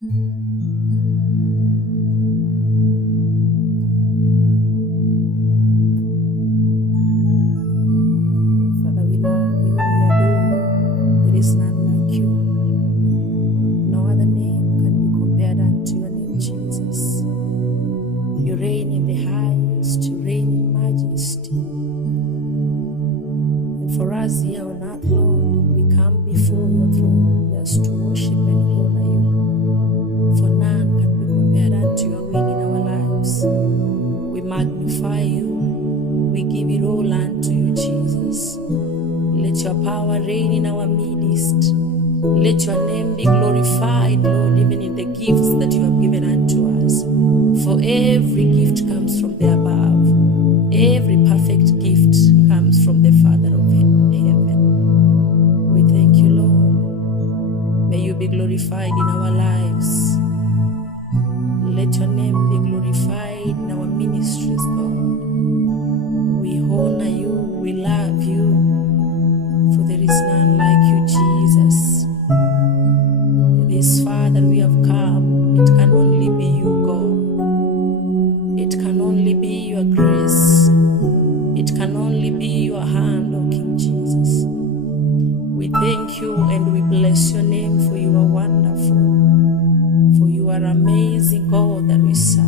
Father, we love you, we adore you. There is none like you. No other name can be compared unto your name, Jesus. You reign in the highest, you reign in majesty. And for us here on earth, Lord, we come before your throne just to worship and honor you. For none can be compared unto your will in our lives. We magnify you. We give it all unto you, Jesus. Let your power reign in our midst. Let your name be glorified, Lord, even in the gifts that you have given unto us. For every gift comes from the above. Every perfect gift comes from the Father of heaven. We thank you, Lord. May you be glorified in our lives. Let your name be glorified in our ministries, God. We honor you, we love you, for there is none like you, Jesus. This far that we have come, it can only be you, God. It can only be your grace. It can only be your hand, O King Jesus. We thank you and we bless your name, for you are wonderful. For you are amazing, God, that we serve.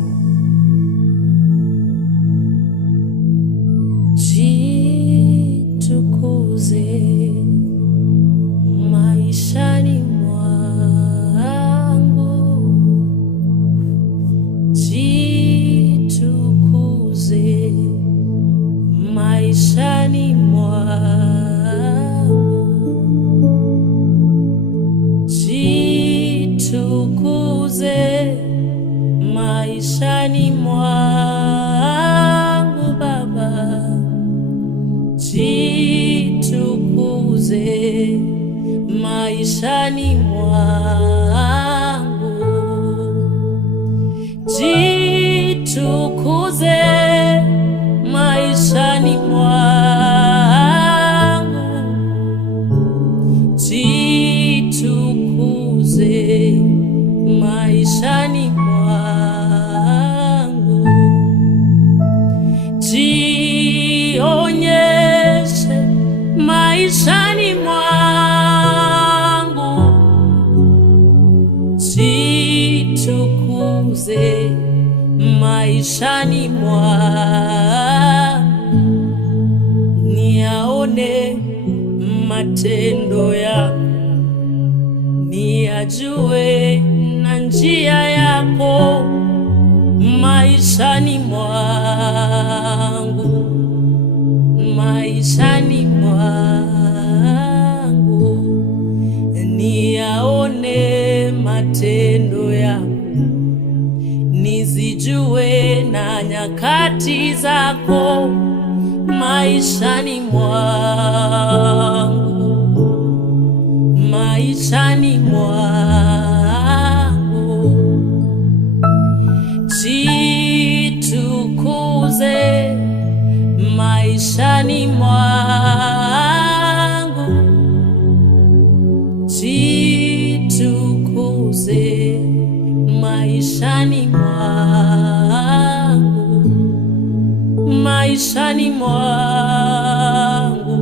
Jitukuze maishani mwangu, jitukuze maishani mwangu, jitukuze maishani mwangu, Baba, jitukuze maishani mwangu, jitukuze maishani mwangu, jitukuze maishani mwangu, jionyeshe maishani mwangu, jitukuze maishani mwangu, niyaone matendo yako, niyajue na njia yako maishani mwangu, maishani mwangu, niyaone matendo yako, nizijue na nyakati zako maishani mwangu, maishani mwangu, jitukuze maishani mwangu, jitukuze maishani mwangu, maishani mwangu,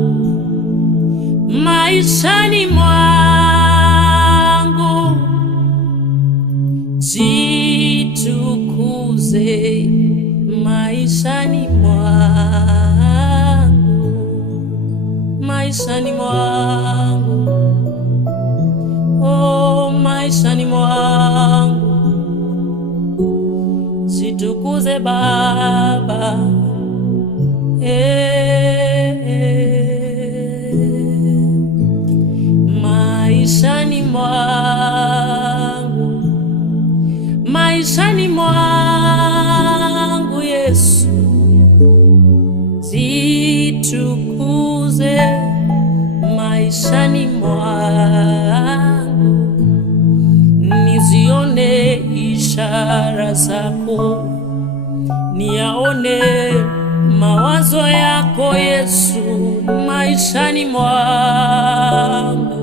maishani mwangu, jitukuze maishani mwangu, maishani mwangu, oh, maishani mwangu, jitukuze Baba, maishani mwangu, maishani mwangu, Yesu, jitukuze maishani mwangu, nizione ishara zako, niyaone mawazo yako Yesu maishani mwangu,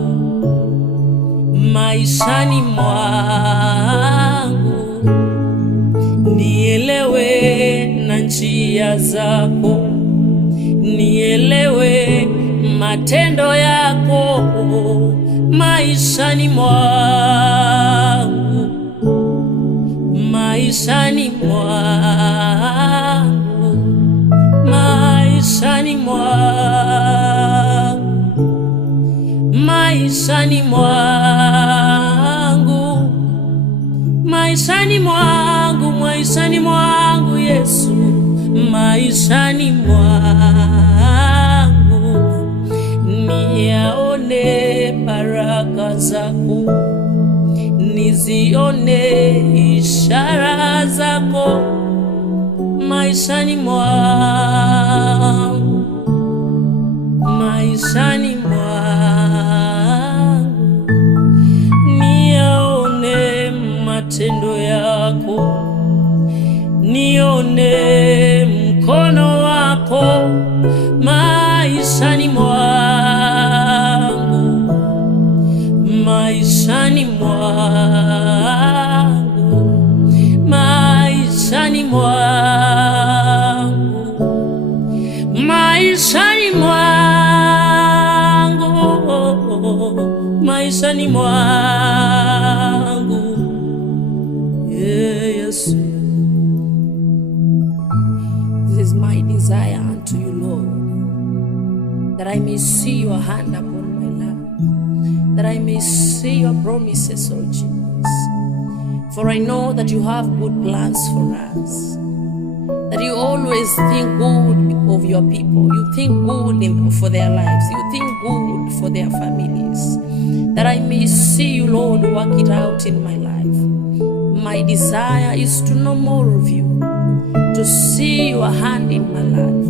maishani mwangu, nielewe na njia zako, nielewe matendo yako maishani mwangu, maishani mwangu, maishani mwangu, maishani mwangu, maishani mwangu, maishani mwangu Yesu, maishani mwangu, niyaone baraka zako, nizione ishara zako maishani mwangu, maishani mwangu, niyaone matendo yako, nione mkono wako maishani mwangu, maishani mwangu, maishani mwangu, maishani mwangu, maishani mwangu, Yesu. This is my desire unto you, Lord, that I may see your hand upon my life, that I may see your promises, oh Jesus. For I know that you have good plans for us, that you always think good of your people. You think good for their lives. You think good for their families. That I may see you, Lord, work it out in my life. My desire is to know more of you, to see your hand in my life,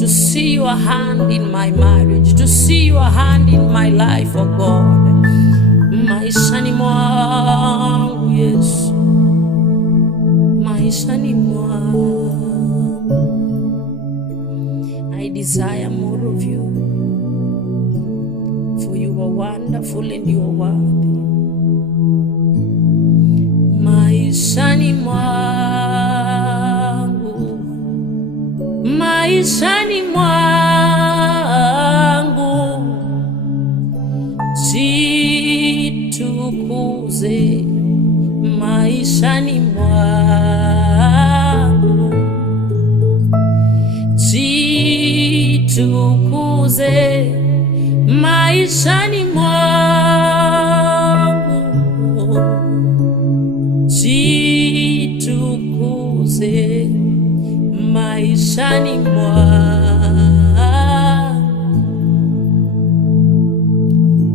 to see your hand in my marriage, to see your hand in my life, oh God. Maishani mwangu Yesu, maishani mwangu, I desire more of you, for you are wonderful and you are worthy. Maishani mwangu, maishani mwangu, jitukuze maishani mwangu, jitukuze maishani mwangu, jitukuze maishani mwangu.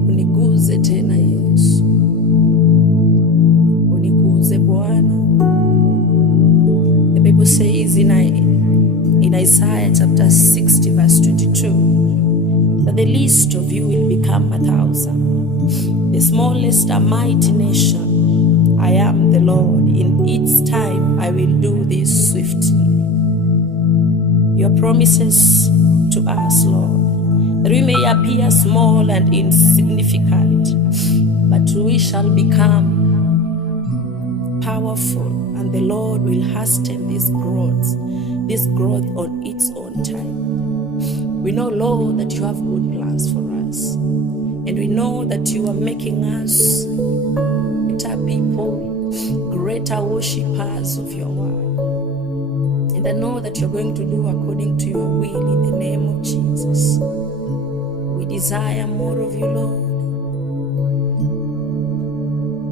Uniguze tena Yesu, uniguze Bwana. The Bible says in Isaiah chapter 60 verse 22 that the least of you will become 1,000, the smallest a mighty nation. I am the Lord, in its time I will do this swiftly. Your promises to us, Lord, that we may appear small and insignificant, but we shall become powerful, and the Lord will hasten this growth on its own time. We know, Lord, that you have good plans for us, and we know that you are making us greater people, greater worshippers of your word. And I know that you're going to do according to your will in the name of Jesus. We desire more of you, Lord,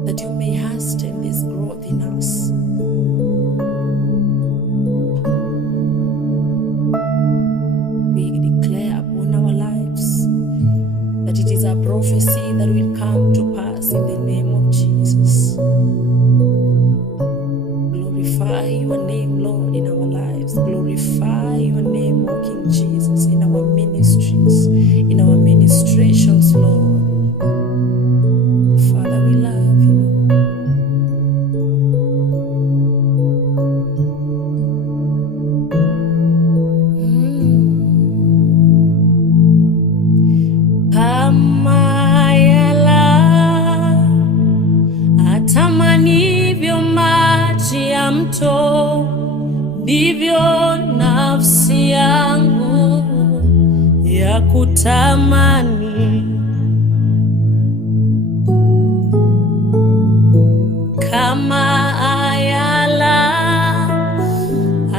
that you may hasten this growth in us. We declare upon our lives that it is a prophecy that will come to pass in the name of Jesus. Glorify your name, Lord, in our lives. Glorify your name, O King Jesus, in our ministries, in our ministrations, Lord. Father, we love you. Kama yala mto, ndivyo nafsi yangu ya kutamani. Kama ayala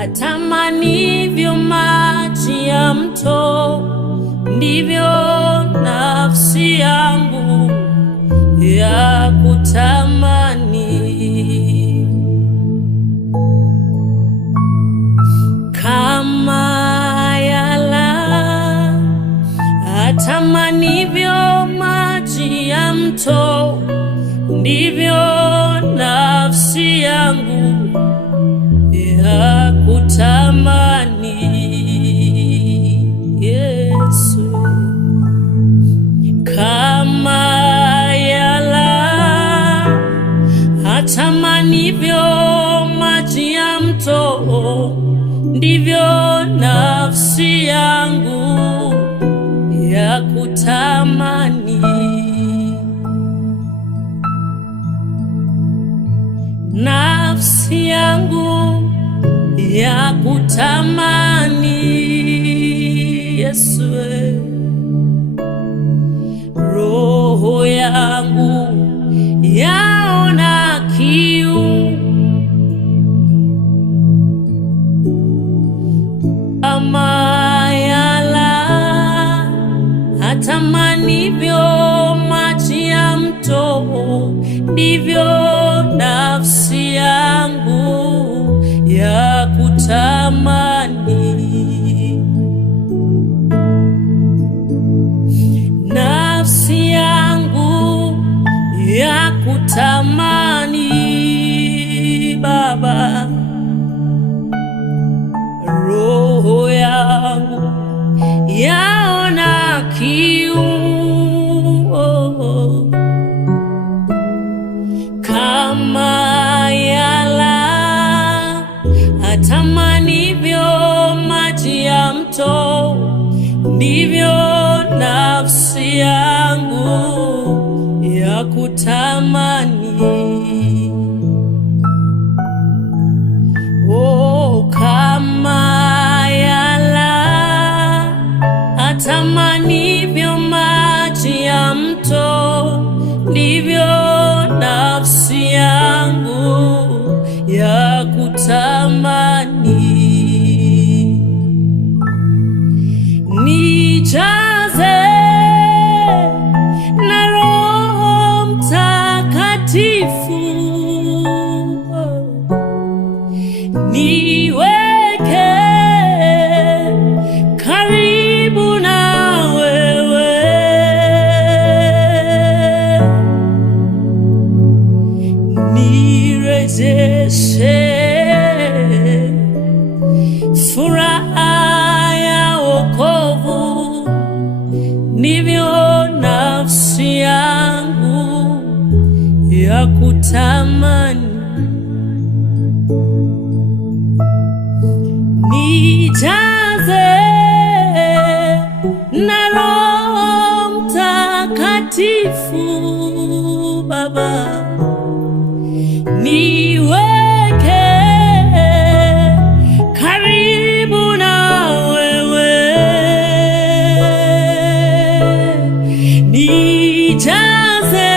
atamanivyo maji ya mto, ndivyo nafsi yangu ya kutamani. Kama ayala atamanivyo maji ya mto, ndivyo nafsi yangu ya kutamani. Yesu, kama ayala atamanivyo maji ya mto, ndivyo nafsi yangu ya kutamani. Nafsi yangu ya kutamani, Yesu. Roho yangu yaona kiu, kama ayala atamanivyo maji ya mto, ndivyo nafsi yangu ya kutamani. Nafsi yangu ya kutamani, Baba. Roho yangu yaona kiu, kama ayala atamanivyo maji ya mto, ndivyo nafsi yangu ya kutamani. Kama ayala atamanivyo maji ya mto, ndivyo nafsi yangu ya kutamani. Nijaze na Roho Mtakatifu, niweke karibu na wewe, nirejeshe furaha ya wokovu, ndivyo nafsi yangu ya kutamani. Nijaze na Roho Mtakatifu, Baba, niweke karibu na wewe, nijaze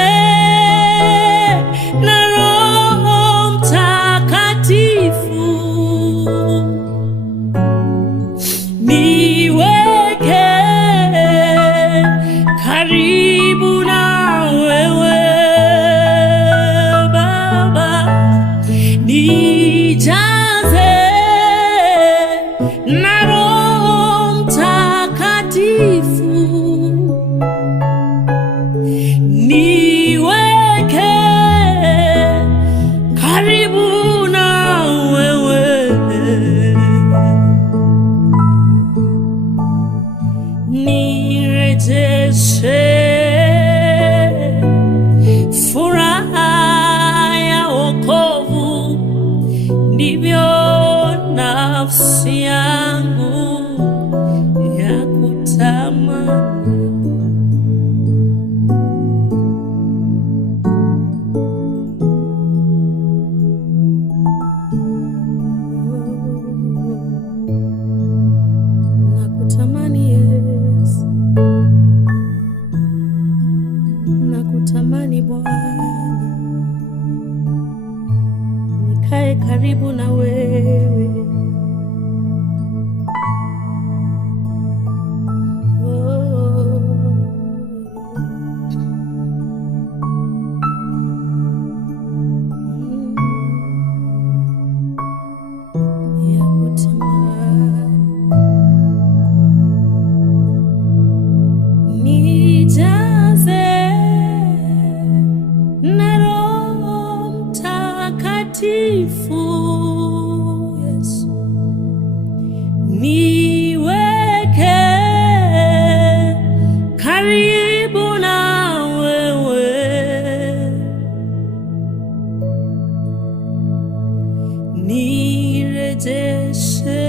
na Roho Mtakatifu, niweke karibu na wewe, Baba, nijaze na Roho Mtakatifu, niweke karibu na wewe, nirejeshe furaha ya wokovu, ndivyo nikae karibu na wewe. Yes. Niweke karibu na wewe, nirejeshe